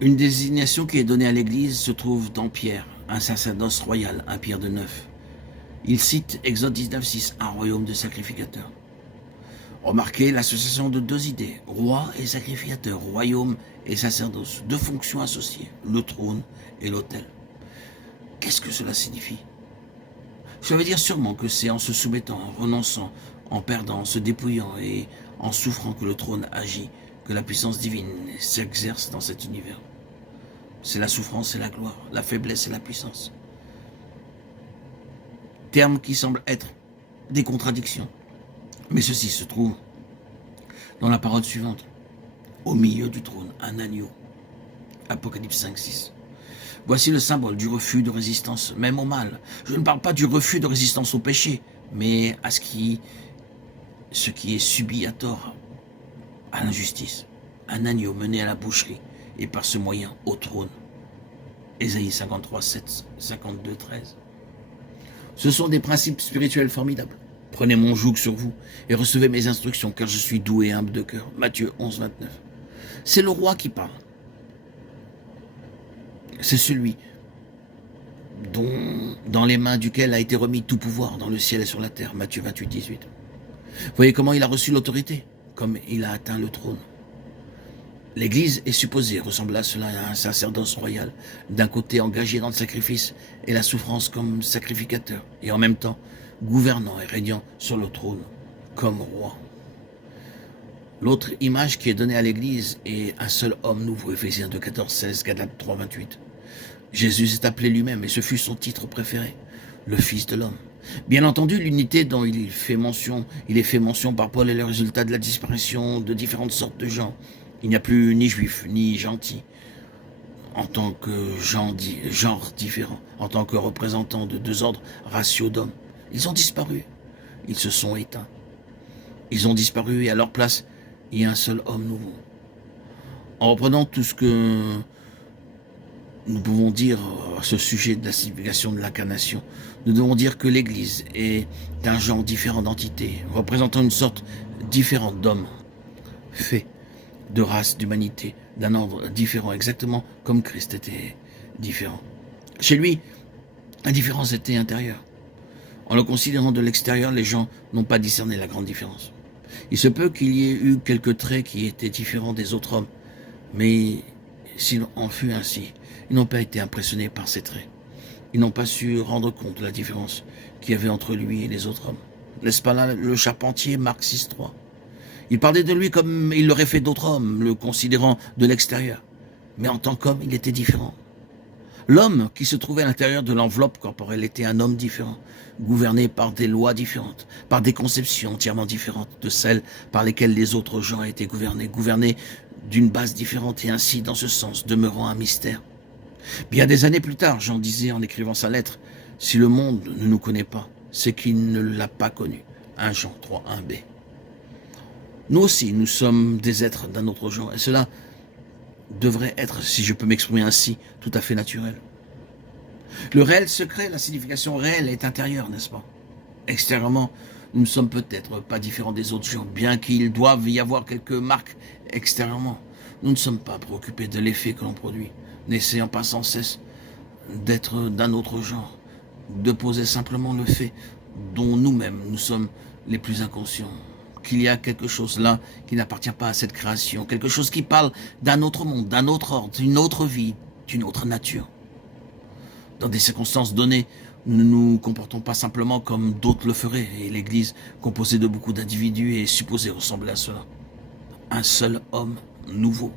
Une désignation qui est donnée à l'Église se trouve dans Pierre, un sacerdoce royal, un Pierre de 9. Il cite Exode 19,6, un royaume de sacrificateurs. Remarquez l'association de deux idées, roi et sacrificateur, royaume et sacerdoce, deux fonctions associées, le trône et l'autel. Qu'est-ce que cela signifie? Ça veut dire sûrement que c'est en se soumettant, en renonçant, en perdant, en se dépouillant et en souffrant que le trône agit, que la puissance divine s'exerce dans cet univers. C'est la souffrance et la gloire, la faiblesse et la puissance. Termes qui semblent être des contradictions. Mais ceci se trouve dans la parole suivante. Au milieu du trône, un agneau. Apocalypse 5, 6. Voici le symbole du refus de résistance, même au mal. Je ne parle pas du refus de résistance au péché, mais à ce qui est subi à tort, à l'injustice. Un agneau mené à la boucherie, et par ce moyen au trône. Ésaïe 53, 7, 52, 13. Ce sont des principes spirituels formidables. Prenez mon joug sur vous et recevez mes instructions, car je suis doux et humble de cœur. Matthieu 11, 29. C'est le roi qui parle. C'est celui dans les mains duquel a été remis tout pouvoir dans le ciel et sur la terre. Matthieu 28, 18. Voyez comment il a reçu l'autorité, comme il a atteint le trône. L'Église est supposée ressembler à cela, à un sacerdoce royal, d'un côté engagé dans le sacrifice et la souffrance comme sacrificateur, et en même temps gouvernant et régnant sur le trône comme roi. L'autre image qui est donnée à l'Église est un seul homme nouveau, Éphésiens 2, 14, 16, Galates 3, 28. Jésus s'est appelé lui-même, et ce fut son titre préféré, le Fils de l'homme. Bien entendu, l'unité dont il est fait mention par Paul est le résultat de la disparition de différentes sortes de gens. Il n'y a plus ni juifs, ni gentils, en tant que genre différents, en tant que représentants de deux ordres raciaux d'hommes. Ils ont disparu, ils se sont éteints. Ils ont disparu et à leur place, il y a un seul homme nouveau. En reprenant tout ce que nous pouvons dire à ce sujet de la signification de l'incarnation, nous devons dire que l'Église est d'un genre différent d'entité, représentant une sorte différente d'hommes, faits de race, d'humanité, d'un ordre différent, exactement comme Christ était différent. Chez lui, la différence était intérieure. En le considérant de l'extérieur, les gens n'ont pas discerné la grande différence. Il se peut qu'il y ait eu quelques traits qui étaient différents des autres hommes, mais s'il en fut ainsi, ils n'ont pas été impressionnés par ces traits. Ils n'ont pas su rendre compte de la différence qu'il y avait entre lui et les autres hommes. N'est-ce pas là le charpentier, Marc 6, 3? Il parlait de lui comme il l'aurait fait d'autres hommes, le considérant de l'extérieur. Mais en tant qu'homme, il était différent. L'homme qui se trouvait à l'intérieur de l'enveloppe corporelle était un homme différent, gouverné par des lois différentes, par des conceptions entièrement différentes de celles par lesquelles les autres gens étaient gouvernés d'une base différente et ainsi, dans ce sens, demeurant un mystère. Bien des années plus tard, Jean disait en écrivant sa lettre, « Si le monde ne nous connaît pas, c'est qu'il ne l'a pas connu. » 1 Jean 3, 1b. Nous aussi, nous sommes des êtres d'un autre genre, et cela devrait être, si je peux m'exprimer ainsi, tout à fait naturel. Le réel secret, la signification réelle est intérieure, n'est-ce pas? Extérieurement, nous ne sommes peut-être pas différents des autres gens, bien qu'il doive y avoir quelques marques extérieurement. Nous ne sommes pas préoccupés de l'effet que l'on produit, n'essayant pas sans cesse d'être d'un autre genre, de poser simplement le fait dont nous-mêmes nous sommes les plus inconscients, qu'il y a quelque chose là qui n'appartient pas à cette création, quelque chose qui parle d'un autre monde, d'un autre ordre, d'une autre vie, d'une autre nature. Dans des circonstances données, nous ne nous comportons pas simplement comme d'autres le feraient, et l'Église, composée de beaucoup d'individus, est supposée ressembler à cela. Un seul homme nouveau.